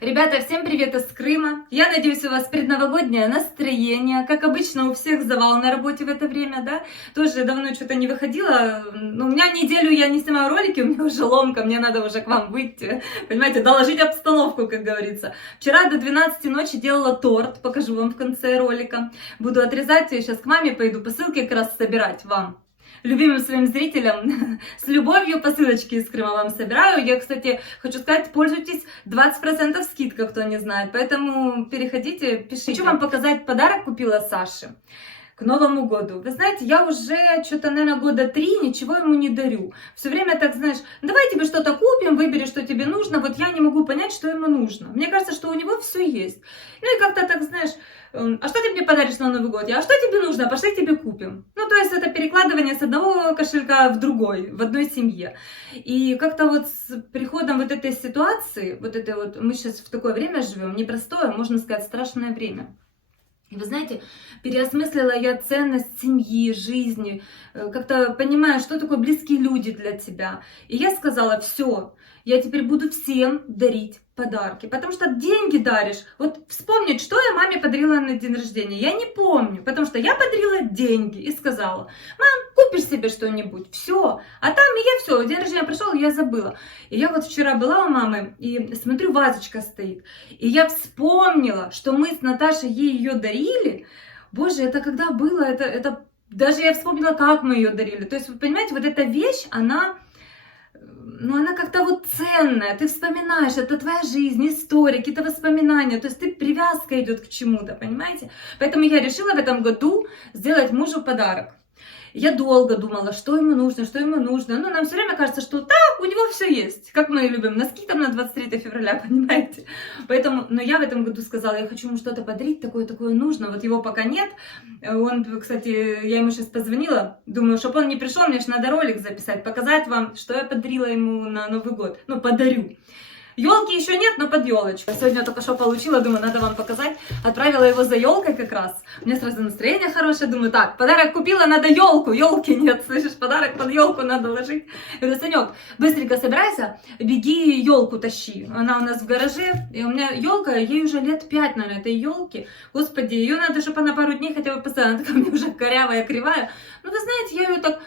Ребята, всем привет из Крыма. Я надеюсь, у вас предновогоднее настроение. Как обычно, у всех завал на работе в это время, да? Тоже давно что-то не выходила. У меня неделю я не снимаю ролики, у меня уже ломка, мне надо уже к вам выйти. Понимаете, доложить обстановку, как говорится. Вчера до 12 ночи делала торт, покажу вам в конце ролика. Буду отрезать, я сейчас к маме пойду посылки как раз собирать вам. Любимым своим зрителям с любовью посылочки из Крыма вам собираю. Я, кстати, хочу сказать, пользуйтесь, 20% скидка, кто не знает. Поэтому переходите, пишите. Хочу вам показать подарок, купила Саше к Новому году. Вы знаете, я уже что-то, наверное, года 3 ничего ему не дарю. Все время так, знаешь, давай тебе что-то купим, выбери, что тебе нужно. Вот я не могу понять, что ему нужно. Мне кажется, что у него все есть. Ну и как-то так, знаешь, а что ты мне подаришь на Новый год? А что тебе нужно? Пошли тебе купим. Ну, то есть это перекладывание с одного кошелька в другой, в одной семье. И как-то вот с приходом вот этой ситуации, вот этой вот, мы сейчас в такое время живем, непростое, можно сказать, страшное время. И вы знаете, переосмыслила я ценность семьи, жизни, как-то понимаю, что такое близкие люди для тебя. И я сказала, все, я теперь буду всем дарить подарки, потому что деньги даришь. Вот вспомнить, что я маме подарила на день рождения, я не помню, потому что я подарила деньги и сказала, мам, купишь себе что-нибудь, все. А там и я все, день рождения прошел, я забыла. И я вот вчера была у мамы и смотрю, вазочка стоит. И я вспомнила, что мы с Наташей ей ее дарили. Боже, это когда было, это даже я вспомнила, как мы ее дарили. То есть, вы понимаете, вот эта вещь, она как-то вот ценная, ты вспоминаешь, это твоя жизнь, история, какие-то воспоминания, то есть привязка идет к чему-то, понимаете? Поэтому я решила в этом году сделать мужу подарок. Я долго думала, что ему нужно. Ну, нам все время кажется, что да, у него все есть. Как мы любим носки там на 23 февраля, понимаете? Поэтому, но я в этом году сказала, я хочу ему что-то подарить, такое нужно. Вот его пока нет. Он, кстати, я ему сейчас позвонила, думаю, чтобы он не пришел, мне же надо ролик записать, показать вам, что я подарила ему на Новый год. Ну, подарю. Елки еще нет, но под елочку. Сегодня только что получила, думаю, надо вам показать. Отправила его за елкой как раз. У меня сразу настроение хорошее, думаю, так, подарок купила, надо елку. Елки нет, слышишь, подарок под елку надо ложить. Я говорю, Санек, быстренько собирайся, беги елку тащи. Она у нас в гараже, и у меня елка, ей уже лет 5, наверное, этой елки. Господи, ее надо, чтобы она пару дней хотя бы поставила. Она такая у меня уже корявая, кривая. Ну, вы знаете, я ее так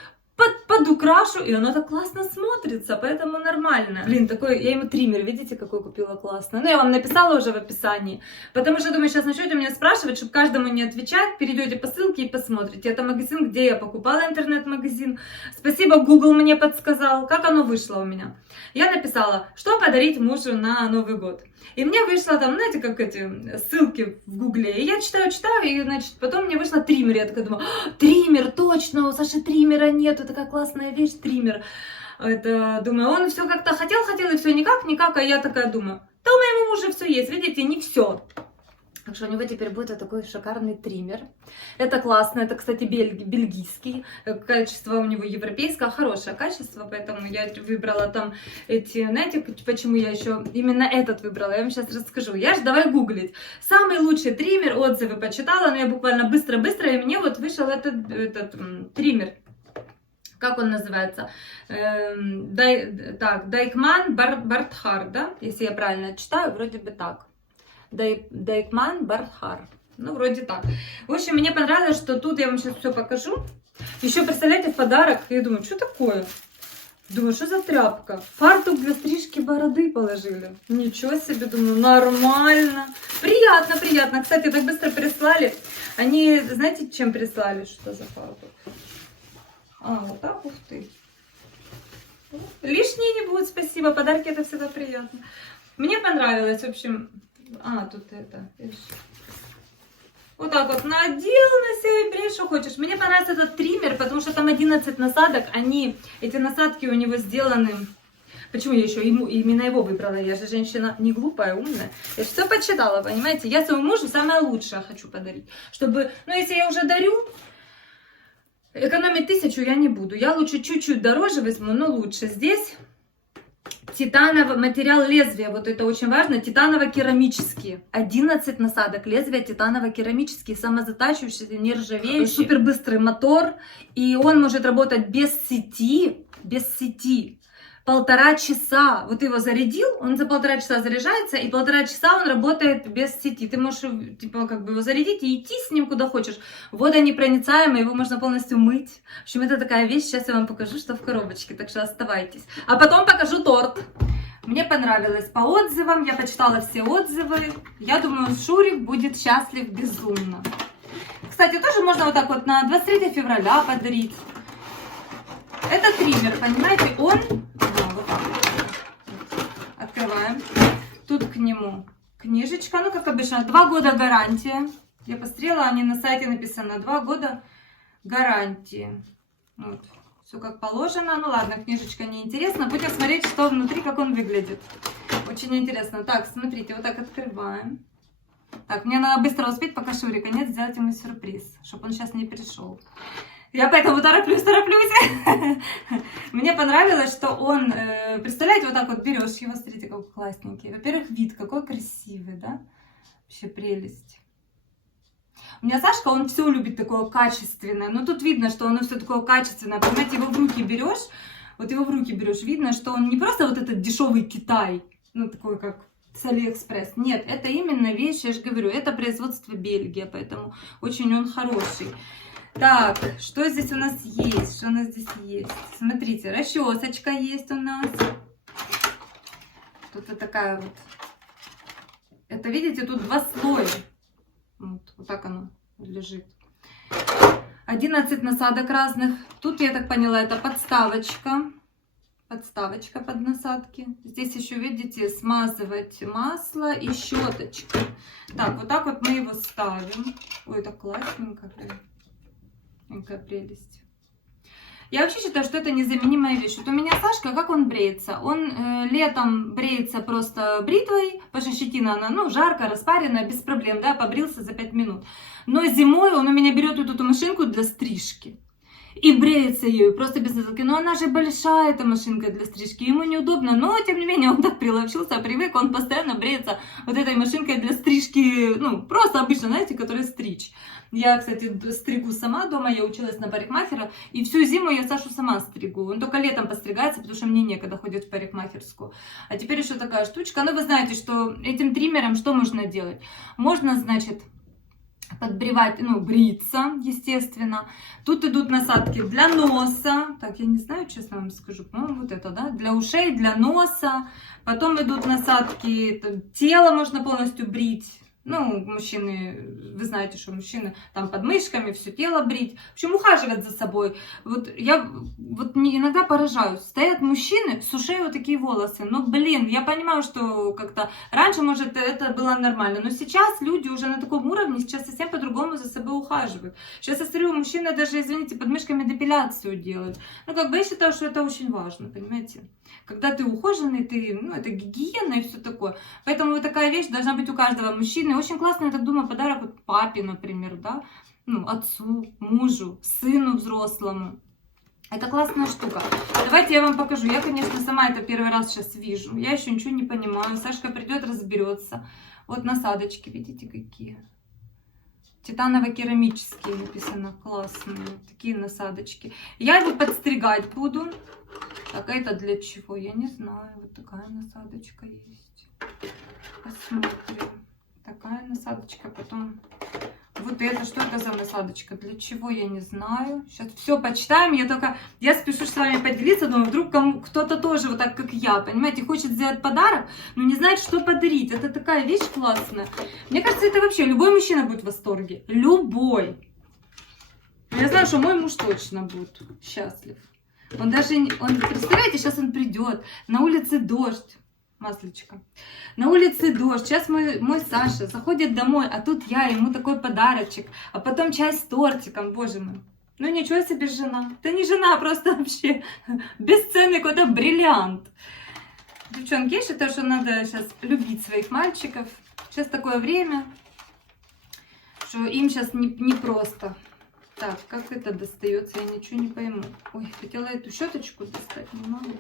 подукрашу, и оно так классно смотрится, поэтому нормально. Блин, такой, я ему триммер, видите, какой купила классно. Ну, я вам написала уже в описании, потому что, думаю, сейчас начнете меня спрашивать, чтобы каждому не отвечать, перейдете по ссылке и посмотрите. Это магазин, где я покупала, интернет-магазин. Спасибо, Google мне подсказал, как оно вышло у меня. Я написала, что подарить мужу на Новый год. И мне вышло там, знаете, как эти ссылки в Гугле. И я читаю, и, значит, потом мне вышло триммер. Я такая думаю, триммер, точно, у Саши триммера нет, такая классная вещь, триммер. Это, думаю, он все как-то хотел, и все никак, а я такая думаю, да у моего мужа все есть, видите, не все. Так что у него теперь будет вот такой шикарный триммер. Это классно, это, кстати, бельгийский. Качество у него европейское, хорошее качество, поэтому я выбрала там эти, знаете, почему я еще именно этот выбрала, я вам сейчас расскажу. Я же давай гуглить. Самый лучший триммер, отзывы почитала, но я буквально быстро, и мне вот вышел этот триммер. Как он называется? Дайкман Бартхар, да? Если я правильно читаю, вроде бы так. Дайкман Бартхар. Ну, вроде так. В общем, мне понравилось, что тут я вам сейчас все покажу. Еще, представляете, в подарок. Я думаю, что такое? Думаю, что за тряпка? Фартук для стрижки бороды положили. Ничего себе, думаю, нормально. Приятно. Кстати, так быстро прислали. Они, знаете, чем прислали? Что за фартук? Вот так, ух ты. Лишние не будут, спасибо. Подарки это всегда приятно. Мне понравилось, в общем. Тут это. Вот так вот надел на себя и бери, что хочешь. Мне понравился этот триммер, потому что там 11 насадок. Эти насадки у него сделаны. Почему я еще именно его выбрала? Я же женщина не глупая, умная. Я же все почитала, понимаете? Я своему мужу самое лучшее хочу подарить. Чтобы, если я уже дарю, экономить 1000 я не буду. Я лучше чуть-чуть дороже возьму, но лучше. Здесь титановый материал лезвия, вот это очень важно, титаново-керамические. 11 насадок лезвия титаново-керамические, самозатачивающиеся, нержавеющие. Супер быстрый мотор, и он может работать без сети. 1,5 часа. Вот ты его зарядил, он за 1,5 часа заряжается, и 1,5 часа он работает без сети. Ты можешь, типа, как бы его зарядить и идти с ним куда хочешь. Водонепроницаемый, его можно полностью мыть. В общем, это такая вещь, сейчас я вам покажу, что в коробочке, так что оставайтесь. А потом покажу торт. Мне понравилось по отзывам, я почитала все отзывы. Я думаю, Шурик будет счастлив безумно. Кстати, тоже можно вот так вот на 23 февраля подарить. Это триммер, понимаете, он... вот так вот. Открываем. Тут к нему книжечка, ну как обычно, 2 года гарантия. Я посмотрела, они на сайте написано 2 года гарантии. Вот. Все как положено. Ну ладно, книжечка неинтересна. Будем смотреть, что внутри, как он выглядит. Очень интересно. Так, смотрите, вот так открываем. Так, мне надо быстро успеть, пока Шурика нет, сделать ему сюрприз, чтобы он сейчас не пришел. Я поэтому тороплюсь. Мне понравилось, что он, представляете, вот так вот берешь его, смотрите, какой классненький. Во-первых, вид какой красивый, да? Вообще прелесть. У меня Сашка, он все любит такое качественное. Но тут видно, что оно все такое качественное. Понимаете, его в руки берешь, вот его в руки берешь, видно, что он не просто вот этот дешевый Китай, ну такой как с Алиэкспресс. Нет, это именно вещь, я же говорю, это производство Бельгия, поэтому очень он хороший. Так, что здесь у нас есть? Что у нас здесь есть? Смотрите, расчесочка есть у нас. Тут вот такая вот. Это, видите, тут 2 слоя. Вот так оно лежит. 11 насадок разных. Тут, я так поняла, это подставочка. Подставочка под насадки. Здесь еще, видите, смазывать масло и щеточка. Так, вот так вот мы его ставим. Ой, это классненько. Какая прелесть. Я вообще считаю, что это незаменимая вещь. Вот у меня Сашка, как он бреется? Он летом бреется просто бритвой, потому что щетина, она, ну, жарко, распаренная, без проблем, да, побрился за 5 минут. Но зимой он у меня берет вот эту машинку для стрижки и бреется ею просто без насадки. Но она же большая, эта машинка для стрижки, ему неудобно, но тем не менее он так приловчился, привык, он постоянно бреется вот этой машинкой для стрижки, ну, просто обычно, знаете, которая стричь. Я, кстати, стригу сама дома, я училась на парикмахера, и всю зиму я Сашу сама стригу. Он только летом постригается, потому что мне некогда ходить в парикмахерскую. А теперь еще такая штучка. Ну, вы знаете, что этим триммером что можно делать? Можно, значит, подбривать, ну, бриться, естественно. Тут идут насадки для носа. Так, я не знаю, честно вам скажу, по-моему, вот это, да? Для ушей, для носа. Потом идут насадки, тело можно полностью брить. Ну, мужчины, вы знаете, что мужчины там под мышками, все тело брить. В общем, ухаживать за собой. Вот я вот иногда поражаюсь. Стоят мужчины, с ушей вот такие волосы. Но, блин, я понимаю, что как-то раньше, может, это было нормально. Но сейчас люди уже на таком уровне, сейчас совсем по-другому за собой ухаживают. Сейчас я смотрю, мужчины даже, извините, под мышками депиляцию делают. Ну, как бы я считаю, что это очень важно, понимаете? Когда ты ухоженный, ты, ну, это гигиена и все такое. Поэтому вот такая вещь должна быть у каждого мужчины. Очень классно, я так думаю, подарок вот папе, например, да, ну, отцу, мужу, сыну взрослому. Это классная штука. Давайте я вам покажу. Я, конечно, сама это первый раз сейчас вижу. Я еще ничего не понимаю. Сашка придет, разберется. Вот насадочки, видите, какие. Титаново-керамические написано. Классные. Такие насадочки. Я его подстригать буду. Так, а это для чего? Я не знаю. Вот такая насадочка есть. Посмотрим. Такая насадочка. Потом вот это. Что это за насадочка? Для чего? Я не знаю. Сейчас все почитаем. Я спешу с вами поделиться. Думаю, вдруг кто-то тоже вот так, как я, понимаете, хочет сделать подарок, но не знает, что подарить. Это такая вещь классная. Мне кажется, это вообще любой мужчина будет в восторге. Любой. Я знаю, что мой муж точно будет счастлив. Он даже, представляете, сейчас он придет, на улице дождь, маслечко, на улице дождь, сейчас мой Саша заходит домой, а тут я, ему такой подарочек, а потом чай с тортиком, боже мой. Ну ничего себе жена, это не жена, просто вообще бесценный какой-то бриллиант. Девчонки, я считаю, что надо сейчас любить своих мальчиков, сейчас такое время, что им сейчас не просто. Так, как это достается, я ничего не пойму. Ой, хотела эту щеточку достать, не могу.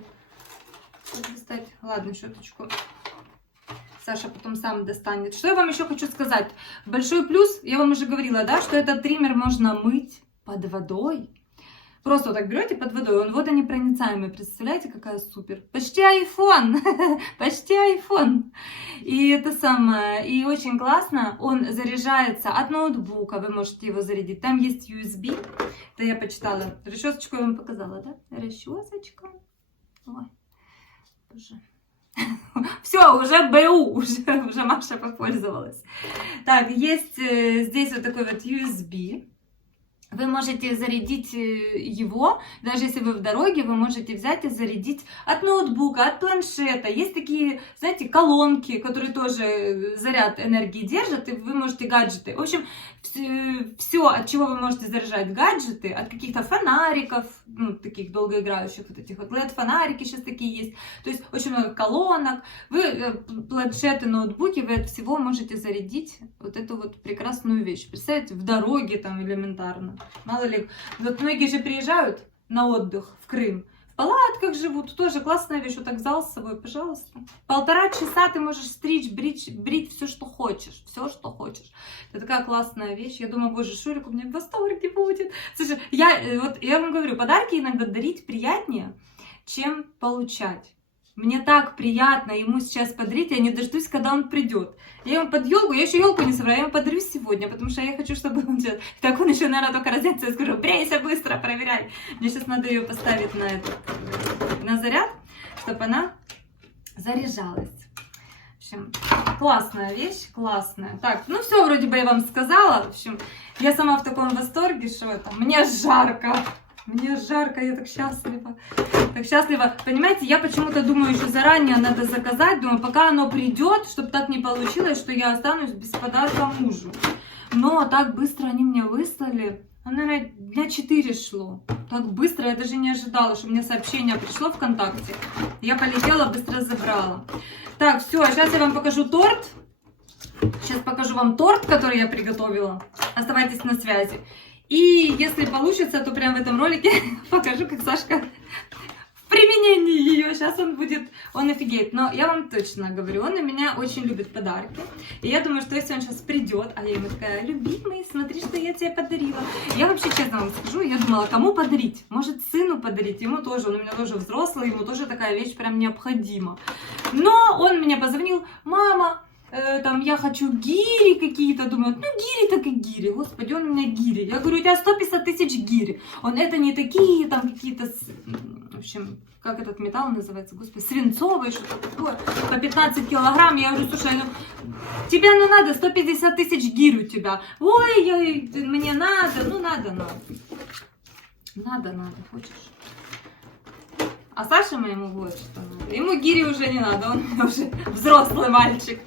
Как достать? Ладно, щеточку Саша потом сам достанет. Что я вам еще хочу сказать? Большой плюс, я вам уже говорила, да, что этот триммер можно мыть под водой. Просто вот так берете под водой, он водонепроницаемый, представляете, какая супер. Почти iPhone, почти iPhone. И это самое, и очень классно, он заряжается от ноутбука, вы можете его зарядить. Там есть USB, это я почитала. Расчесочку я вам показала, да? Расчесочка. Ой, боже. Все, уже БУ, уже Маша попользовалась. Так, есть здесь вот такой вот USB. Вы можете зарядить его, даже если вы в дороге, вы можете взять и зарядить от ноутбука, от планшета. Есть такие, знаете, колонки, которые тоже заряд энергии держат, и вы можете гаджеты. В общем, все, от чего вы можете заряжать гаджеты, от каких-то фонариков, ну, таких долгоиграющих, вот этих вот LED-фонарики сейчас такие есть. То есть очень много колонок. Вы планшеты, ноутбуки, вы от всего можете зарядить вот эту вот прекрасную вещь. Представляете, в дороге там элементарно. Мало ли, вот многие же приезжают на отдых в Крым, в палатках живут, тоже классная вещь, вот так взял с собой, пожалуйста. 1,5 часа ты можешь стричь, брить все, что хочешь, все, что хочешь. Это такая классная вещь, я думаю, боже, Шурик у меня в восторге будет. Слушай, я вам говорю, подарки иногда дарить приятнее, чем получать. Мне так приятно ему сейчас подарить, я не дождусь, когда он придет. Я ему под елку, я еще елку не собрала, я ему подарю сегодня, потому что я хочу, чтобы он делал. Так он еще, наверное, только раздеться, я скажу, брейся быстро, проверяй. Мне сейчас надо ее поставить на заряд, чтобы она заряжалась. В общем, классная вещь, классная. Так, ну все, вроде бы я вам сказала. В общем, я сама в таком восторге, что это, мне жарко. Мне жарко, я так счастлива. Так счастлива. Понимаете, я почему-то думаю, еще заранее надо заказать. Думаю, пока оно придет, чтобы так не получилось, что я останусь без подарка мужу. Но так быстро они мне выслали. Наверное, дня 4 шло. Так быстро, я даже не ожидала, что мне сообщение пришло ВКонтакте. Я полетела, быстро забрала. Так, все, сейчас я вам покажу торт. Сейчас покажу вам торт, который я приготовила. Оставайтесь на связи. И если получится, то прямо в этом ролике покажу, как Сашка в применении ее. Сейчас он офигеет. Но я вам точно говорю, он у меня очень любит подарки. И я думаю, что если он сейчас придет, а я ему такая, любимый, смотри, что я тебе подарила. Я вообще честно вам скажу, я думала, кому подарить? Может, сыну подарить? Ему тоже, он у меня тоже взрослый, ему тоже такая вещь прям необходима. Но он мне позвонил, мама, там, я хочу гири какие-то, думаю, ну, гири так и гири, господи, он у меня гири. Я говорю, у тебя 150 тысяч гири. Он, это не такие, там, какие-то, в общем, как этот металл называется, господи, свинцовый, что-то такое, по 15 килограмм. Я говорю, слушай, ну, тебе, ну, надо, 150 тысяч гирь у тебя. Ой, мне надо, ну, надо. Надо, хочешь? А Саше моему вот что надо. Ему гири уже не надо, он уже взрослый мальчик.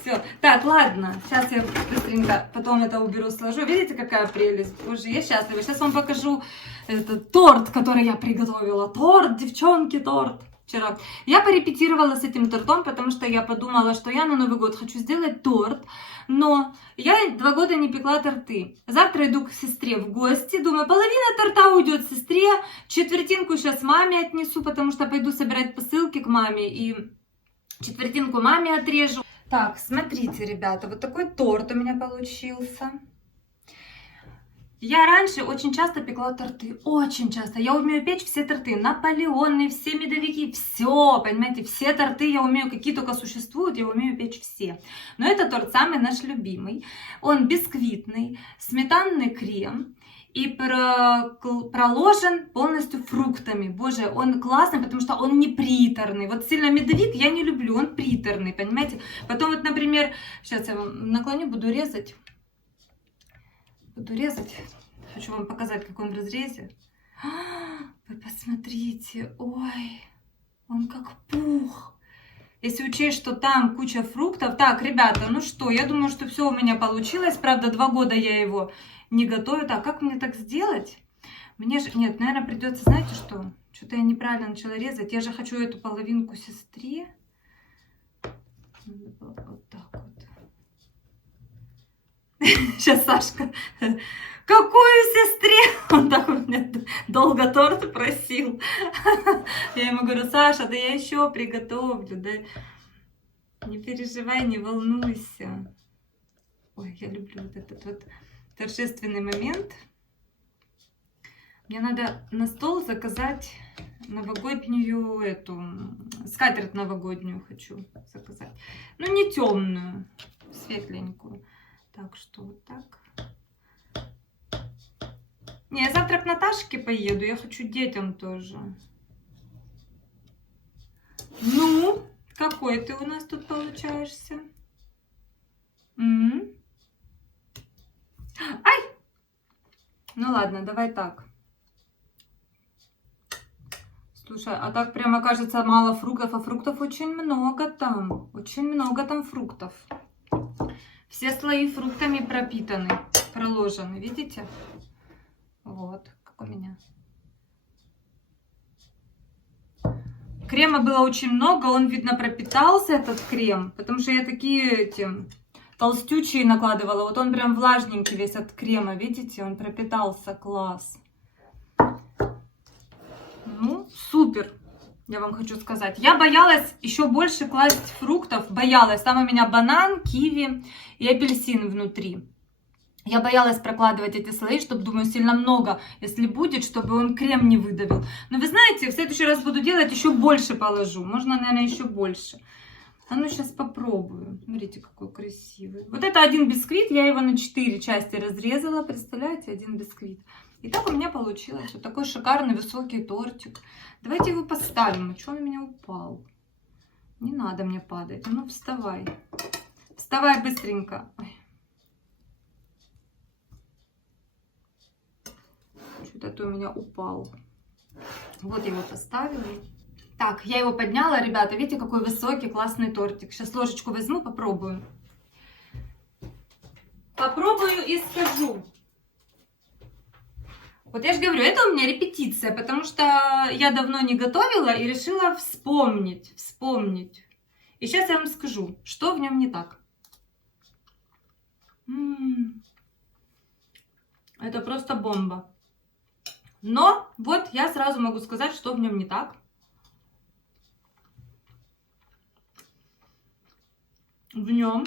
Все. Так, ладно, сейчас я быстренько потом это уберу, сложу. Видите, какая прелесть? Боже, я счастлива. Сейчас вам покажу этот торт, который я приготовила. Торт, девчонки, торт. Вчера. Я порепетировала с этим тортом, потому что я подумала, что я на Новый год хочу сделать торт. Но я 2 года не пекла торты. Завтра иду к сестре в гости. Думаю, половина торта уйдет сестре. Четвертинку сейчас маме отнесу, потому что пойду собирать посылки к маме. И четвертинку маме отрежу. Так, смотрите, ребята, вот такой торт у меня получился. Я раньше очень часто пекла торты, очень часто. Я умею печь все торты, наполеоны, все медовики, все, понимаете, все торты я умею, какие только существуют, я умею печь все. Но этот торт самый наш любимый. Он бисквитный, сметанный крем и проложен полностью фруктами. Боже, он классный, потому что он не приторный. Вот сильно медовик я не люблю, он приторный, понимаете. Потом вот, например, сейчас я вам наклоню, буду резать. Хочу вам показать, как он в разрезе. Вы посмотрите, ой, он как пух. Если учесть, что там куча фруктов. Так, ребята, ну что, я думаю, что все у меня получилось. Правда, 2 года я его не готовлю. Так, как мне так сделать? Мне же, нет, наверное, придется, знаете что? Что-то я неправильно начала резать. Я же хочу эту половинку сестре. Вот так вот. Сейчас Сашка, какую сестре? Он так у меня долго торт просил. Я ему говорю, Саша, да я еще приготовлю, да не переживай, не волнуйся. Ой, я люблю вот этот вот торжественный момент. Мне надо на стол заказать новогоднюю скатерть новогоднюю хочу заказать. Ну, не темную, светленькую. Так что вот так. Не, я завтра к Наташке поеду, я хочу детям тоже. Ну, какой ты у нас тут получаешься? Ай! Ну ладно, давай так. Слушай, а так прямо кажется мало фруктов, а фруктов очень много там. Очень много там фруктов. Все слои фруктами пропитаны, проложены, видите? Вот, как у меня. Крема было очень много, он, видно, пропитался, этот крем, потому что я такие толстючие накладывала. Вот он прям влажненький весь от крема, видите? Он пропитался, класс. Ну, супер, я вам хочу сказать. Я боялась еще больше класть фруктов, боялась. Там у меня банан, киви и апельсин внутри. Я боялась прокладывать эти слои, чтобы, думаю, сильно много, если будет, чтобы он крем не выдавил. Но вы знаете, в следующий раз буду делать, еще больше положу. Можно, наверное, еще больше. А ну, сейчас попробую. Смотрите, какой красивый. Вот это один бисквит, я его на 4 части разрезала. Представляете, один бисквит. И так у меня получилось вот такой шикарный высокий тортик. Давайте его поставим. А что он у меня упал? Не надо мне падать. Ну, вставай. Вставай быстренько. Ой. Что-то у меня упал. Вот я его поставила. Так, я его подняла, ребята. Видите, какой высокий, классный тортик. Сейчас ложечку возьму, попробую. Попробую и скажу. Вот я же говорю, это у меня репетиция, потому что я давно не готовила и решила вспомнить. И сейчас я вам скажу, что в нем не так. Это просто бомба. Но вот я сразу могу сказать, что в нем не так. В нем,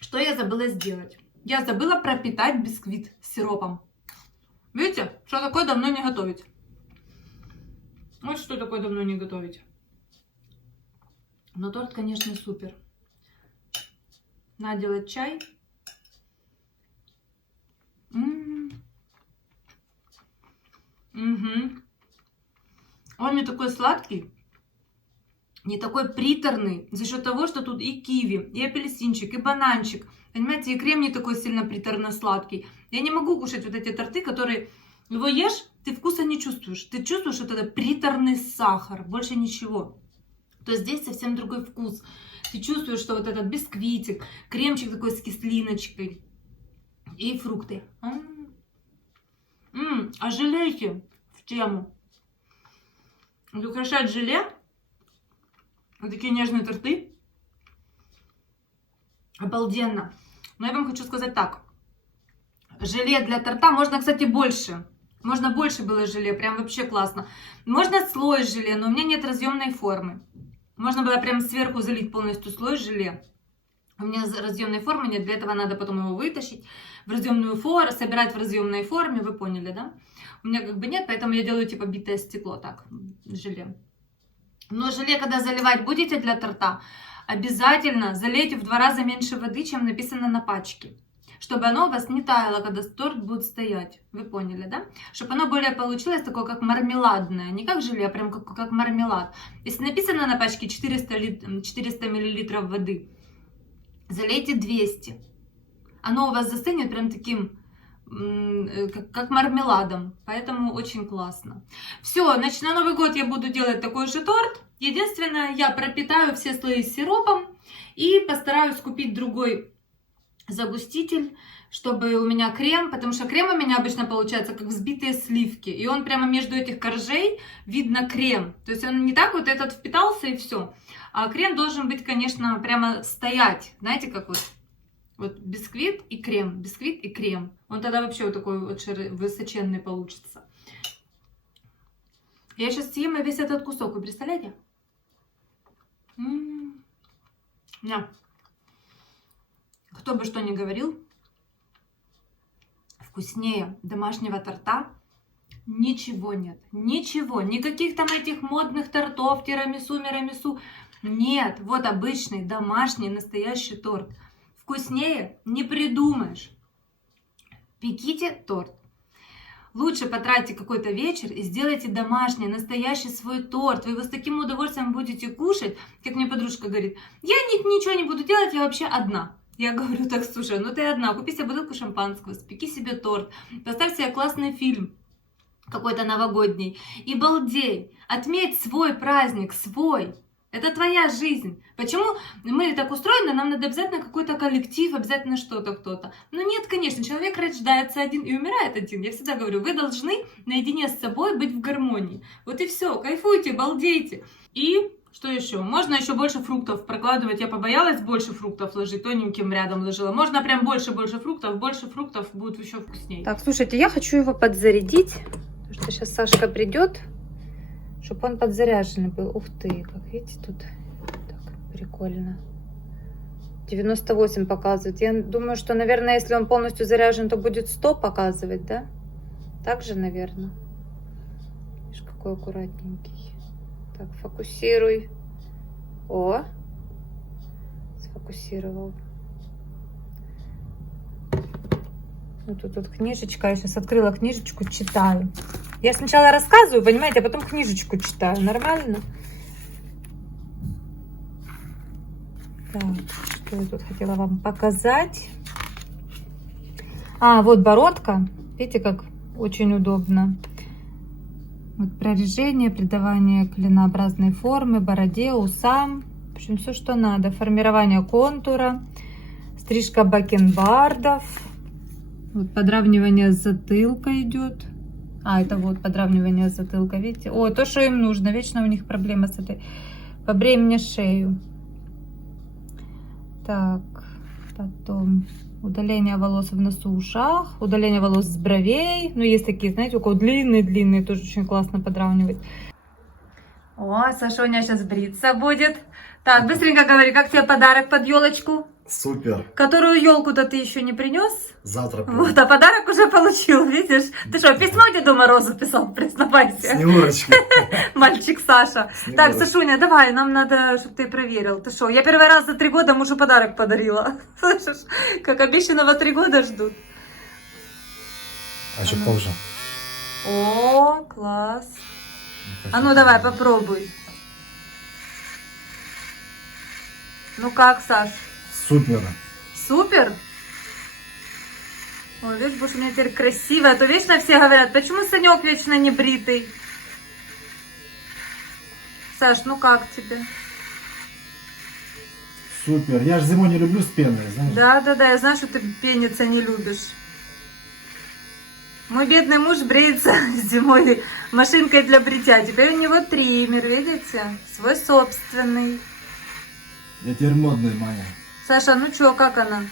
что я забыла сделать? Я забыла пропитать бисквит сиропом. Видите, что такое давно не готовить? Вот что такое давно не готовить. Но торт, конечно, супер. Надо делать чай. Он не такой сладкий, не такой приторный, за счет того, что тут и киви, и апельсинчик, и бананчик. Понимаете, и крем не такой сильно приторно-сладкий. Я не могу кушать вот эти торты, которые его ешь, ты вкуса не чувствуешь. Ты чувствуешь вот этот приторный сахар, больше ничего. То есть здесь совсем другой вкус. Ты чувствуешь, что вот этот бисквитик, кремчик такой с кислиночкой и фрукты. А желейки в тему. Вот украшать желе. Вот такие нежные торты. Обалденно. Но я вам хочу сказать так. Желе для торта можно, кстати, больше. Можно больше было желе, прям вообще классно. Можно слой желе, но у меня нет разъемной формы. Можно было прям сверху залить полностью слой желе. У меня разъемной формы нет, для этого надо потом его вытащить в разъемную форму, собирать в разъемной форме, вы поняли, да? У меня как бы нет, поэтому я делаю типа битое стекло, так, желе. Но желе, когда заливать будете для торта, обязательно залейте в 2 раза меньше воды, чем написано на пачке. Чтобы оно у вас не таяло, когда торт будет стоять. Вы поняли, да? Чтобы оно более получилось такое, как мармеладное. Не как желе, а прям как мармелад. Если написано на пачке 400 мл воды, залейте 200. Оно у вас застынет прям таким, как мармеладом. Поэтому очень классно. Все, значит, на Новый год я буду делать такой же торт. Единственное, я пропитаю все слои сиропом и постараюсь купить другой загуститель, чтобы у меня крем, потому что крем у меня обычно получается как взбитые сливки, и он прямо между этих коржей видно крем, то есть он не так вот этот впитался и все, а крем должен быть, конечно, прямо стоять, знаете, как вот бисквит и крем, он тогда вообще вот такой вот высоченный получится. Я сейчас съем весь этот кусок, вы представляете? Кто бы что ни говорил, вкуснее домашнего торта Ничего нет, ничего, никаких там этих модных тортов, тирамису. Нет, вот обычный, домашний, настоящий торт. Вкуснее не придумаешь. Пеките торт. Лучше потратьте какой-то вечер и сделайте домашний, настоящий свой торт. Вы его с таким удовольствием будете кушать, как мне подружка говорит. Я ничего не буду делать, я вообще одна. Я говорю, так, слушай, ну ты одна, купи себе бутылку шампанского, спеки себе торт, поставь себе классный фильм какой-то новогодний и балдей. Отметь свой праздник, свой. Это твоя жизнь. Почему мы так устроены? Нам надо обязательно какой-то коллектив, обязательно что-то, кто-то. Ну нет, конечно, человек рождается один и умирает один. Я всегда говорю, вы должны наедине с собой быть в гармонии. Вот и все, кайфуйте, балдейте. И что еще? Можно еще больше фруктов прокладывать. Я побоялась больше фруктов ложить, тоненьким рядом ложила. Можно прям больше фруктов будет еще вкуснее. Так, слушайте, я хочу его подзарядить, потому что сейчас Сашка придет. Чтобы он подзаряженный был. Ух ты, как видите, тут так прикольно. 98 показывает. Я думаю, что, наверное, если он полностью заряжен, то будет 100 показывать, да? Так же, наверное. Видишь, какой аккуратненький. Так, фокусируй. О, сфокусировал. Ну, тут книжечка. Я сейчас открыла книжечку, читаю. Я сначала рассказываю, понимаете, а потом книжечку читаю. Нормально? Так, что я тут хотела вам показать? А, вот бородка. Видите, как очень удобно. Вот прорежение, придавание клинообразной формы, бороде, усам. В общем, все, что надо. Формирование контура, стрижка бакенбардов. Вот подравнивание затылка идет. А, это вот подравнивание затылка, видите? О, то, что им нужно. Вечно у них проблема с этой. Побрей мне шею. Так, потом удаление волос в носу, ушах, удаление волос с бровей. Ну, есть такие, знаете, у кого длинные, тоже очень классно подравнивать. О, Сашоня сейчас бриться будет. Так, быстренько говори, как тебе подарок под елочку? Супер. Которую елку-то ты еще не принес? Завтра. Вот, а подарок уже получил, видишь? Ты что, письмо Деду Морозу писал, признавайся. Снегурочка. Мальчик Саша. Так, Сашуня, давай, нам надо, чтобы ты проверил. Ты что, я первый раз за 3 года мужу подарок подарила. Слышишь, как обещанного 3 года ждут. А еще позже. О, класс. А ну давай, попробуй. Ну как, Саш? Супер. Супер? Ой, видишь, будешь у меня теперь красивая. А то вечно все говорят, почему Санек вечно не бритый? Саш, ну как тебе? Супер. Я же зимой не люблю с пеной, знаешь? Да, я знаю, что ты пениться не любишь. Мой бедный муж бреется зимой машинкой для бритья. Теперь у него триммер, видите? Свой собственный. Я теперь модный, Маня. Саша, ну чё, как она?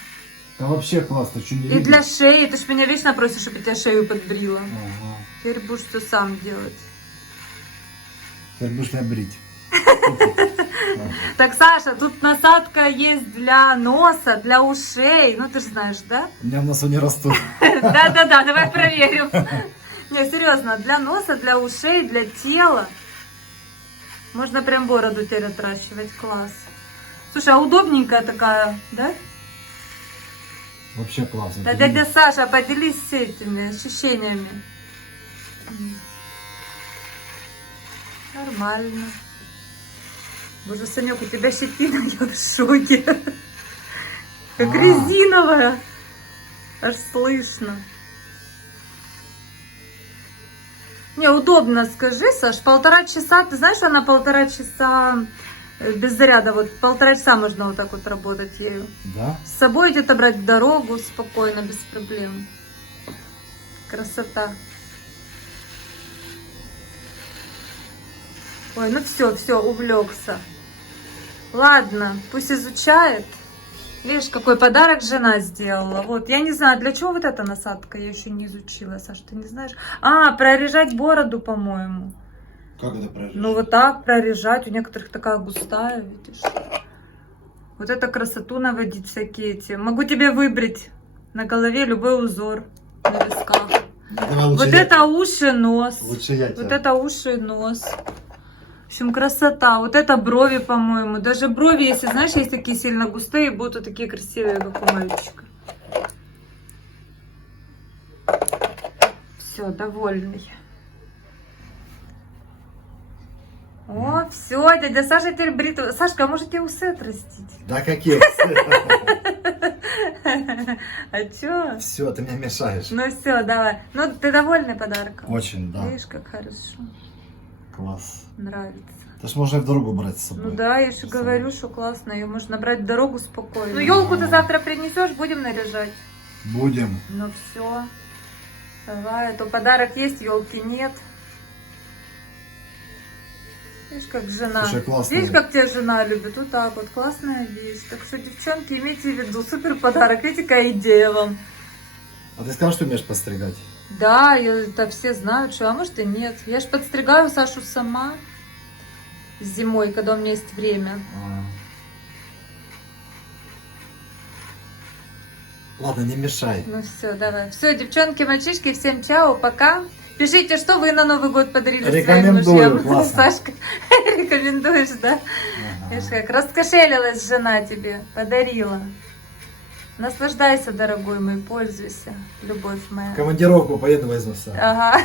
Да вообще классно, что не И видишь? для шеи, ты ж меня вечно просишь, чтобы я тебе шею подбрила. Ага. Теперь будешь все сам делать. Теперь будешь меня брить. Так, Саша, тут насадка есть для носа, для ушей. Ну, ты же знаешь, да? У меня в носу не растут. Да, давай проверим. Не, серьезно, для носа, для ушей, для тела. Можно прям бороду теперь отращивать, класс. Слушай, а удобненькая такая, да? Вообще классно. Да, дядя Саша, поделись с этими ощущениями. Нормально. Боже, Санек, у тебя щетина, я в шоке. Как резиновая. Аж слышно. Не, удобно, скажи, Саш, 1,5 часа, ты знаешь, что на 1,5 часа без заряда, вот 1,5 часа можно вот так вот работать ею. Да? С собой идет брать в дорогу спокойно, без проблем. Красота. Ой, ну все, увлекся. Ладно, пусть изучает. Видишь, какой подарок жена сделала. Вот, я не знаю, для чего вот эта насадка, я еще не изучила. Саша, ты не знаешь? А, прорежать бороду, по-моему. Как это прорежать? Ну, вот так прорежать. У некоторых такая густая, видишь. Вот это красоту наводить всякие эти. Могу тебе выбрать на голове любой узор на висках. Давай лучше Вот я- это уши, нос. Лучше я Вот тебя. это уши и нос. В общем, красота. Вот это брови, по-моему. Даже брови, если, знаешь, есть такие сильно густые, будут вот такие красивые, как у мальчика. Все, довольный. О, все, дядя Саша теперь бритва. Сашка, а может тебе усы отрастить? Да какие? А чё? Все, ты мне мешаешь. Ну все, давай. Ну, ты довольный подарком? Очень, да. Видишь, как хорошо. Класс. Нравится. Это ж можно и в дорогу брать с собой. Ну да, я же С говорю, собой. что классно. Ее можно брать в дорогу спокойно. Ну, елку ты завтра принесешь, будем наряжать. Будем. Ну все. Давай, а то подарок есть, елки нет. Видишь, как жена. Слушай, классно. Видишь, как тебя жена любит? Вот так вот, классная вещь. Так что, девчонки, имейте в виду, супер подарок. Видите, какая идея вам. А ты сказал, что умеешь постригать? Да, это все знают, что, а может и нет. Я же подстригаю Сашу сама зимой, когда у меня есть время. Ладно, не мешай. Ну все, давай. Все, девчонки, мальчишки, всем чао, пока. Пишите, что вы на Новый год подарили своим Рекомендую, мужьям. классно. Сашка, рекомендуешь, да? Видишь, как раскошелилась жена тебе, подарила. Наслаждайся, дорогой мой, пользуйся, любовь моя. В командировку поеду возьму все. Ага.